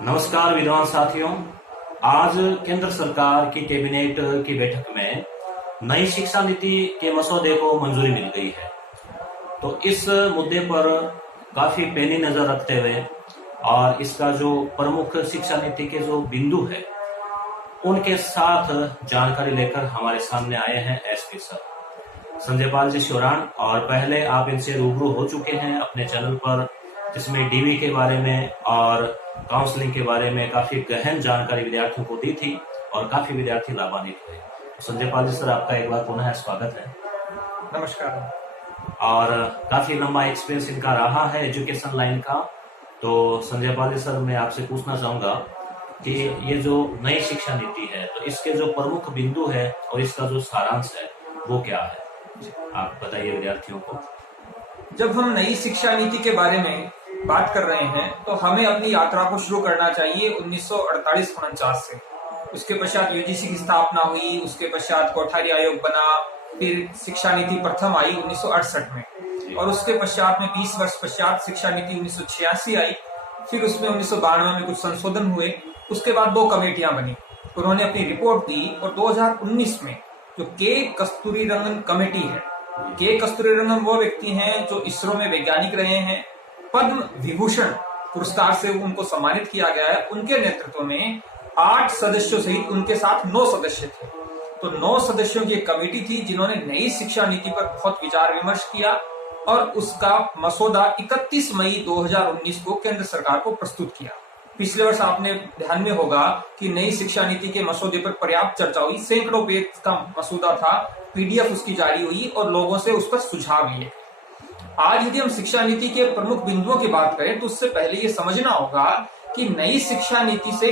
नमस्कार विद्वान साथियों। आज केंद्र सरकार की कैबिनेट की बैठक में नई शिक्षा नीति के मसौदे को मंजूरी मिल गई है। तो इस मुद्दे पर काफी पैनी नजर रखते हुए और इसका जो प्रमुख शिक्षा नीति के जो बिंदु है उनके साथ जानकारी लेकर हमारे सामने आए हैं एसपी सर संजय पाल जी शिवरान। और पहले आप इनसे रूबरू हो चुके हैं अपने चैनल पर, जिसमें डीवी के बारे में और काउंसलिंग के बारे में काफी गहन जानकारी विद्यार्थियों को दी थी और काफी विद्यार्थी लाभान्वित हुए। संजय पाल जी सर, आपका एक बार पुनः स्वागत है। नमस्कार। और काफी लंबा एक्सपीरियंस इनका रहा है एजुकेशन लाइन का। तो संजय पाल जी सर, मैं आपसे पूछना चाहूंगा कि ये जो नई शिक्षा नीति है तो इसके जो प्रमुख बिंदु है और इसका जो सारांश है वो क्या है, आप बताइए विद्यार्थियों को। जब हम नई शिक्षा नीति के बारे में बात कर रहे हैं तो हमें अपनी यात्रा को शुरू करना चाहिए 1948-49 से। उसके पश्चात यूजीसी की स्थापना हुई, उसके पश्चात कोठारी आयोग बना, फिर शिक्षा नीति प्रथम आई 1968 में, और उसके पश्चात में 20 वर्ष पश्चात शिक्षा नीति 1986 आई। फिर उसमें 1992 में कुछ संशोधन हुए। उसके बाद 2 कमेटियां बनी, उन्होंने अपनी रिपोर्ट दी और 2019 में जो के कस्तूरीरंगन कमेटी है, के कस्तूरीरंगन वो व्यक्ति हैं जो इसरो में वैज्ञानिक रहे हैं, पद्म विभूषण पुरस्कार से उनको सम्मानित किया गया है। उनके नेतृत्व में 8 सदस्यों सहित उनके साथ 9 सदस्य थे। तो 9 सदस्यों की एक कमेटी थी जिन्होंने नई शिक्षा नीति पर बहुत विचार विमर्श किया और उसका मसौदा 31 मई 2019 को केंद्र सरकार को प्रस्तुत किया। पिछले वर्ष आपने ध्यान में होगा कि नई शिक्षा नीति के मसौदे पर पर्याप्त चर्चा हुई, सैकड़ों पेज का मसौदा था, पीडीएफ उसकी जारी हुई और लोगों से उस पर सुझाव लिए। आज यदि हम शिक्षा नीति के प्रमुख बिंदुओं की बात करें तो उससे पहले ये समझना होगा कि नई शिक्षा नीति से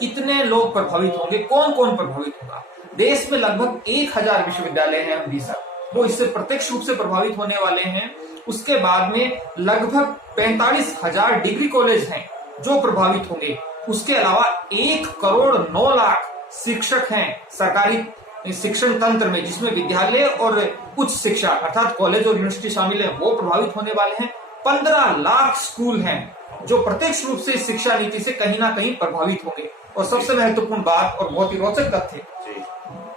कितने लोग प्रभावित होंगे, कौन कौन प्रभावित होगा। देश में लगभग 1000 विश्वविद्यालय हैं अभी सर, वो इससे प्रत्यक्ष रूप से प्रभावित होने वाले हैं। उसके बाद में लगभग 45,000 डिग्री कॉलेज हैं जो प्रभावित होंगे। उसके अलावा 1 करोड़ 9 लाख शिक्षक हैं सरकारी शिक्षण तंत्र में, जिसमें विद्यालय और उच्च शिक्षा अर्थात कॉलेज और यूनिवर्सिटी शामिल है, वो प्रभावित होने वाले हैं। 15 लाख स्कूल हैं जो प्रत्यक्ष रूप से शिक्षा नीति से कहीं ना कहीं प्रभावित होंगे। और सबसे महत्वपूर्ण बात और बहुत ही रोचक तथ्य,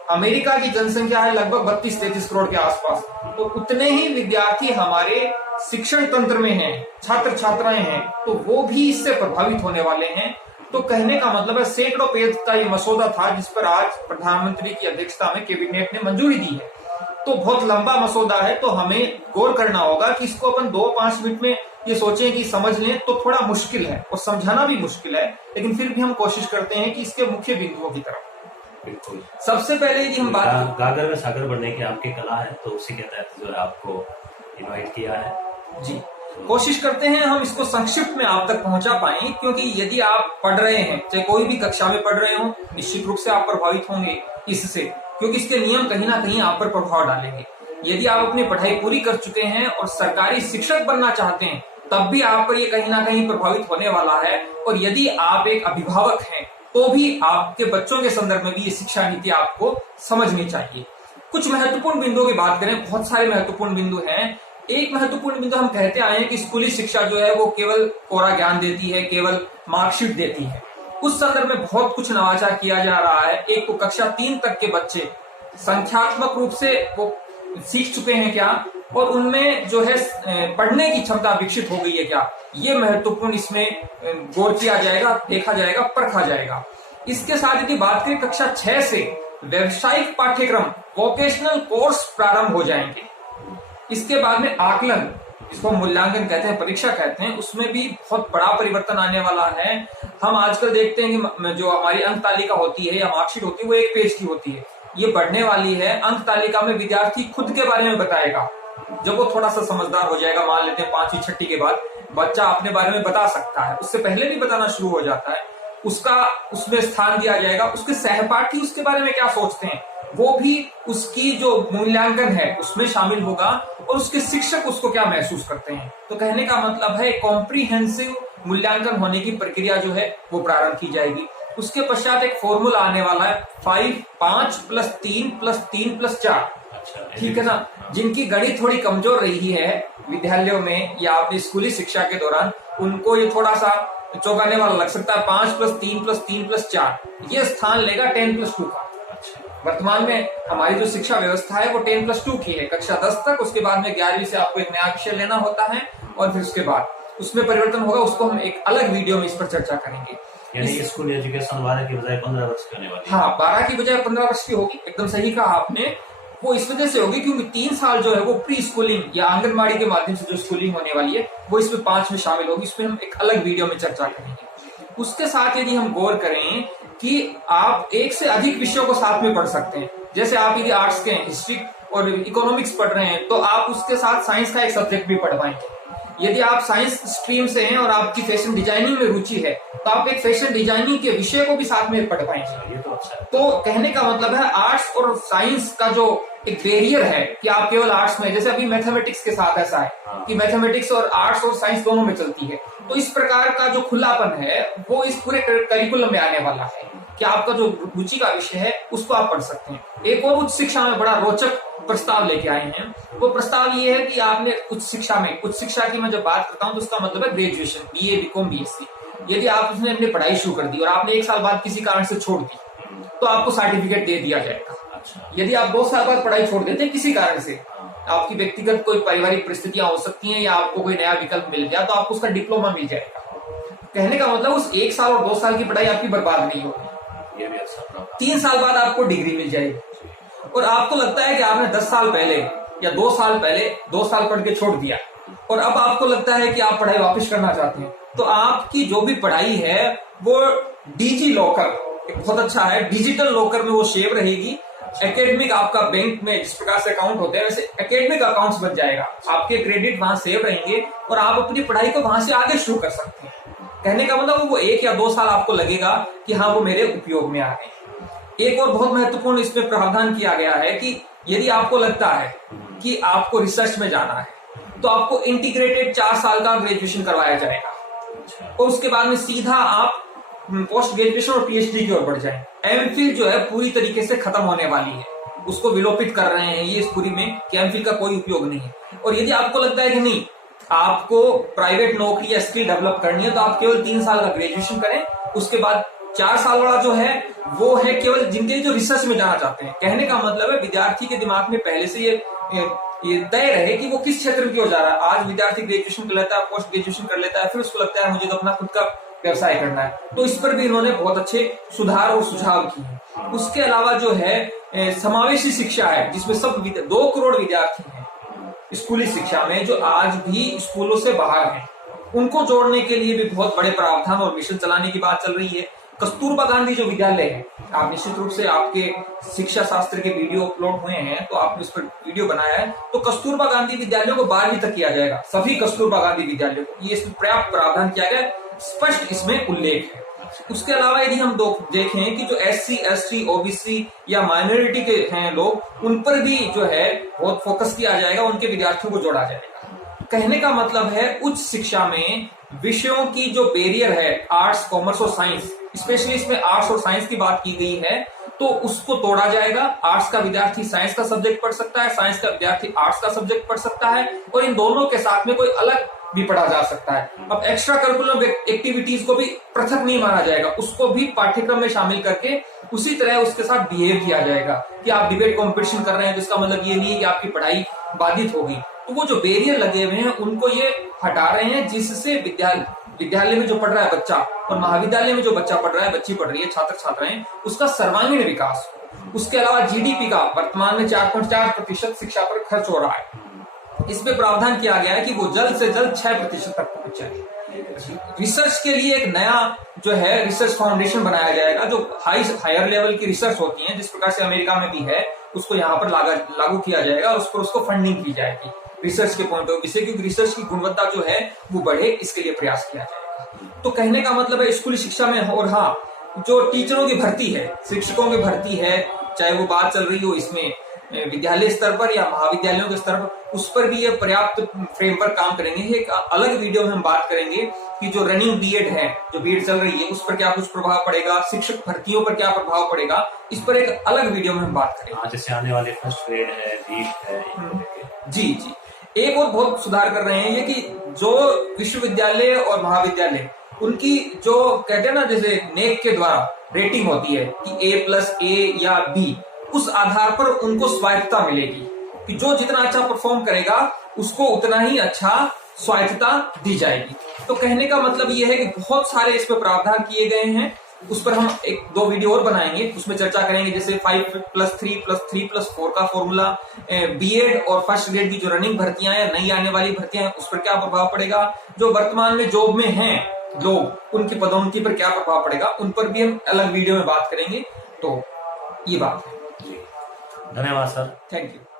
अमेरिका की जनसंख्या है लगभग 32-33 करोड़ के आसपास, तो उतने ही विद्यार्थी हमारे शिक्षण तंत्र में हैं, छात्र छात्राएं हैं, तो वो भी इससे प्रभावित होने वाले हैं। तो कहने का मतलब है सैकड़ों पेज का ये मसौदा था जिस पर आज प्रधानमंत्री की अध्यक्षता में कैबिनेट ने मंजूरी दी है। तो बहुत लंबा मसौदा है, तो हमें गौर करना होगा कि इसको अपन 2-5 मिनट में ये सोचें कि समझ लें तो थोड़ा मुश्किल है और समझाना भी मुश्किल है, लेकिन फिर भी हम कोशिश करते हैं कि इसके मुख्य बिंदुओं की तरफ। बिल्कुल। सबसे पहले यदि हम बात गागर में सागर बढ़ने की आपकी कला है, तो उसी के तहत जो है आपको इनवाइट किया है जी। कोशिश करते हैं हम इसको संक्षिप्त में आप तक पहुंचा पाए, क्योंकि यदि आप पढ़ रहे हैं, चाहे कोई भी कक्षा में पढ़ रहे हो, निश्चित रूप से आप प्रभावित होंगे इससे, क्योंकि इसके नियम कहीं ना कहीं आप पर प्रभाव डालेंगे। यदि आप अपनी पढ़ाई पूरी कर चुके हैं और सरकारी शिक्षक बनना चाहते हैं, तब भी आप पर ये कहीं ना कहीं प्रभावित होने वाला है। और यदि आप एक अभिभावक हैं तो भी आपके बच्चों के संदर्भ में भी ये शिक्षा नीति आपको समझनी चाहिए। कुछ महत्वपूर्ण बिंदुओं की बात करें, बहुत सारे महत्वपूर्ण बिंदु हैं। एक महत्वपूर्ण बिंदु हम कहते आए हैं कि स्कूली शिक्षा जो है वो केवल कोरा ज्ञान देती है, केवल मार्कशीट देती है। उस संदर्भ में बहुत कुछ नवाचार किया जा रहा है। एक को कक्षा 3 तक के बच्चे संख्यात्मक रूप से वो सीख चुके हैं क्या, और उनमें जो है पढ़ने की क्षमता विकसित हो गई है क्या, ये महत्वपूर्ण इसमें गौर किया जाएगा, देखा जाएगा, परखा जाएगा। इसके साथ यदि बात करें कक्षा 6 से व्यावसायिक पाठ्यक्रम, वोकेशनल कोर्स प्रारंभ हो जाएंगे। इसके बाद में आकलन, इसको मूल्यांकन कहते हैं, परीक्षा कहते हैं, उसमें भी बहुत बड़ा परिवर्तन आने वाला है। हम आजकल देखते हैं कि जो हमारी अंक तालिका होती है या मार्कशीट होती है वो 1 पेज की होती है, ये बढ़ने वाली है। अंक तालिका में विद्यार्थी खुद के बारे में बताएगा। जब वो थोड़ा सा समझदार हो जाएगा, मान लेते हैं 5वीं 6ठी के बाद, बच्चा अपने बारे में बता सकता है, उससे पहले भी बताना शुरू हो जाता है, उसका उसमें स्थान दिया जाएगा। उसके सहपाठी उसके बारे में क्या सोचते हैं वो भी उसकी जो मूल्यांकन है उसमें शामिल होगा, और उसके शिक्षक उसको क्या महसूस करते हैं। तो कहने का मतलब है कॉम्प्रिहेंसिव मूल्यांकन होने की प्रक्रिया जो है वो प्रारंभ की जाएगी। उसके पश्चात एक फॉर्मूला आने वाला है 5 + 3 + 3 + 4। ठीक है ना। जिनकी गणित थोड़ी कमजोर रही है विद्यालयों में या अपनी स्कूली शिक्षा के दौरान, उनको ये थोड़ा सा चौंकाने वाला लग सकता है। 5+3+3+4 ये स्थान लेगा 10+2 का। वर्तमान में हमारी जो शिक्षा व्यवस्था है वो 10+2 की है, कक्षा 10 तक। उसके बाद में 11वीं से आपको एक नया विषय लेना होता है और फिर उसके बाद उसमें परिवर्तन होगा। उसको हम एक अलग वीडियो में इस पर चर्चा करेंगे। यानी स्कूल एजुकेशन 12 की बजाय 15 वर्ष की होने वाली है। हाँ, 12 की बजाय 15 वर्ष की होगी, एकदम सही कहा आपने। वो इस वजह से होगी क्योंकि 3 साल जो है वो प्री स्कूलिंग या आंगनबाड़ी के माध्यम से जो स्कूलिंग होने वाली है वो इसमें 5 में शामिल होगी। इसमें हम एक अलग वीडियो में चर्चा करेंगे। उसके साथ यदि हम गौर करें कि आप एक से अधिक विषयों को साथ में पढ़ सकते हैं, जैसे आप यदि आर्ट्स के हिस्ट्री और इकोनॉमिक्स पढ़ रहे हैं तो आप उसके साथ साइंस का एक सब्जेक्ट भी पढ़ पाएंगे। यदि आप साइंस स्ट्रीम से हैं और आपकी फैशन डिजाइनिंग में रुचि है तो आप एक फैशन डिजाइनिंग के विषय को भी साथ में पढ़ पाएंगे। ये तो अच्छा है। तो कहने का मतलब है आर्ट्स और साइंस का जो एक बैरियर है कि आप केवल आर्ट्स में, जैसे अभी मैथमेटिक्स के साथ ऐसा है कि मैथमेटिक्स और आर्ट्स और साइंस दोनों में चलती है, तो इस प्रकार का जो खुलापन है वो इस पूरे करिकुलम में आने वाला है कि आपका जो रुचि का विषय है उसको आप पढ़ सकते हैं। एक और उच्च शिक्षा में बड़ा रोचक प्रस्ताव लेके आए हैं। वो प्रस्ताव ये है कि आपने उच्च शिक्षा की मैं जब बात करता हूं तो उसका मतलब है ग्रेजुएशन, बीए, बीकॉम, बीएससी। यदि आप उसने अपनी पढ़ाई शुरू कर दी और आपने 1 साल बाद किसी कारण से छोड़ दी तो आपको सर्टिफिकेट दे दिया जाएगा। यदि आप 2 साल बाद पढ़ाई छोड़ देते हैं किसी कारण से, आपकी व्यक्तिगत कोई पारिवारिक परिस्थितियां हो सकती हैं या आपको कोई नया विकल्प मिल गया तो आपको उसका डिप्लोमा मिल जाएगा। कहने का मतलब उस 1 साल और 2 साल की पढ़ाई आपकी बर्बाद नहीं होगी। ये भी अच्छा। 3 साल बाद आपको डिग्री मिल जाएगी। और आपको लगता है कि आपने 10 साल पहले या 2 साल पहले 2 साल पढ़ के छोड़ दिया और अब आपको लगता है कि आप पढ़ाई वापस करना चाहते हैं, तो आपकी जो भी पढ़ाई है वो डिजी लॉकर, बहुत अच्छा है, डिजिटल लॉकर में वो सेव रहेगी। एकेडमिक आपका बैंक में जिस प्रकार से अकाउंट होते हैं वैसे एकेडमिक अकाउंट्स बन जाएगा, आपके क्रेडिट वहां सेव रहेंगे और आप अपनी पढ़ाई को वहां से आगे शुरू कर सकते हैं। कहने का मतलब वो 1 या 2 साल आपको लगेगा कि हाँ वो मेरे उपयोग में आ गए। एक और बहुत महत्वपूर्ण इसमें प्रावधान किया गया है कि यदि आपको लगता है कि आपको रिसर्च में जाना है तो आपको इंटीग्रेटेड 4 साल का ग्रेजुएशन करवाया जाएगा और उसके बाद में सीधा आप पोस्ट ग्रेजुएशन और पीएचडी की ओर बढ़ जाएं। एमफिल जो है पूरी तरीके से खत्म होने वाली है, उसको विलोपित कर रहे हैं ये इस पूरी में कि एमफिल का कोई उपयोग नहीं है। और यदि आपको लगता है कि नहीं आपको प्राइवेट नौकरी या स्किल डेवलप करनी है तो आप केवल 3 साल का ग्रेजुएशन करें, उसके बाद 4 साल वाला जो है वो है केवल जिनके जो रिसर्च में जाना चाहते हैं। कहने का मतलब है विद्यार्थी के दिमाग में पहले से ये तय रहे कि वो किस क्षेत्र की ओर जा रहा है। आज विद्यार्थी ग्रेजुएशन कर लेता है, पोस्ट ग्रेजुएशन कर लेता है, फिर उसको लगता है मुझे तो अपना खुद का व्यवसाय करना है, तो इस पर भी इन्होंने बहुत अच्छे सुधार और सुझाव किए। उसके अलावा जो है समावेशी शिक्षा है जिसमें सब 2 करोड़ विद्यार्थी हैं स्कूली शिक्षा में जो आज भी स्कूलों से बाहर हैं, उनको जोड़ने के लिए भी बहुत बड़े प्रावधान और मिशन चलाने की बात चल रही है। कस्तूरबा गांधी जो विद्यालय है, आप निश्चित रूप से आपके शिक्षा शास्त्र के वीडियो अपलोड हुए हैं तो आपने उस पर वीडियो बनाया है, तो कस्तूरबा गांधी विद्यालयों को 12वीं तक किया जाएगा, सभी कस्तूरबा गांधी विद्यालयों को, ये इसमें पर्याप्त प्रावधान किया गया, स्पष्ट इसमें उल्लेख है। उसके अलावा यदि हम देखें कि जो SC, ST, OBC या माइनॉरिटी के हैं लोग, उन पर भी जो है बहुत फोकस किया जाएगा, उनके विद्यार्थियों को जोड़ा जाएगा। कहने का मतलब है उच्च शिक्षा में विषयों की जो बैरियर है आर्ट्स, कॉमर्स और साइंस, स्पेशली इसमें आर्ट्स और साइंस की बात की गई है, तो उसको तोड़ा जाएगा। आर्ट्स का विद्यार्थी साइंस का सब्जेक्ट पढ़ सकता है, साइंस का विद्यार्थी आर्ट्स का सब्जेक्ट पढ़ सकता है और इन दोनों के साथ में कोई अलग भी पढ़ा जा सकता है। अब एक्स्ट्रा करिकुलर एक्टिविटीज को भी पृथक नहीं माना जाएगा, उसको भी पाठ्यक्रम में शामिल करके उसी तरह उसके साथ बिहेव किया जाएगा। कि आप डिबेट कंपटीशन कर रहे हैं तो इसका मतलब ये नहीं है कि आपकी पढ़ाई बाधित होगी। तो वो जो बैरियर लगे हुए हैं उनको ये हटा रहे हैं, जिससे विद्यालय में जो पढ़ रहा है बच्चा और महाविद्यालय में जो बच्चा पढ़ रहा है, बच्ची पढ़ रही है, छात्र छात्राएं, उसका सर्वांगीण विकास हो। उसके अलावा जीडीपी का वर्तमान में 4.4% शिक्षा पर खर्च हो रहा है, इसमें प्रावधान किया गया है कि वो जल्द से जल्द 6% तक पहुंच जाए। रिसर्च के लिए एक नया जो है रिसर्च फाउंडेशन बनाया जाएगा, जो हायर लेवल की रिसर्च होती है जिस प्रकार से अमेरिका में भी है, उसको यहाँ पर लागू किया जाएगा और उस पर उसको फंडिंग की जाएगी रिसर्च के पॉइंट ऑफ व्यू से, क्योंकि रिसर्च की गुणवत्ता जो है वो बढ़े, इसके लिए प्रयास किया जाएगा। तो कहने का मतलब है स्कूली शिक्षा में, और हाँ जो टीचरों की भर्ती है, शिक्षकों की भर्ती है, चाहे वो बात चल रही हो इसमें विद्यालय स्तर पर या महाविद्यालयों के स्तर पर, उस पर भी ये पर्याप्त फ्रेमवर्क काम करेंगे। एक अलग वीडियो में हम बात करेंगे कि जो रनिंग बीएड है, जो बीएड चल रही है, उस पर क्या कुछ प्रभाव पड़ेगा, शिक्षक भर्तियों पर क्या प्रभाव पड़ेगा, इस पर एक अलग वीडियो में हम बात करेंगे। जैसे आने वाले फर्स्ट ग्रेड है, नीट है, जी जी। एक और बहुत सुधार कर रहे हैं ये कि जो विश्वविद्यालय और महाविद्यालय उनकी जो कहते हैं ना जैसे नेक के द्वारा रेटिंग होती है कि A+A या B, उस आधार पर उनको स्वायत्तता मिलेगी कि जो जितना अच्छा परफॉर्म करेगा उसको उतना ही अच्छा स्वायत्तता दी जाएगी। तो कहने का मतलब यह है कि बहुत सारे इस पर प्रावधान किए गए हैं, उस पर हम 1-2 वीडियो और बनाएंगे, उसमें चर्चा करेंगे। जैसे 5+3+3+4 का फॉर्मूला, बीएड और फर्स्ट ग्रेड की जो रनिंग भर्तियां हैं, नई आने वाली भर्तियां हैं, उस पर क्या प्रभाव पड़ेगा, जो वर्तमान में जॉब में हैं लोग उनकी पदोन्नति पर क्या प्रभाव पड़ेगा, उन पर भी हम अलग वीडियो में बात करेंगे। तो ये बात है। धन्यवाद सर। Thank you.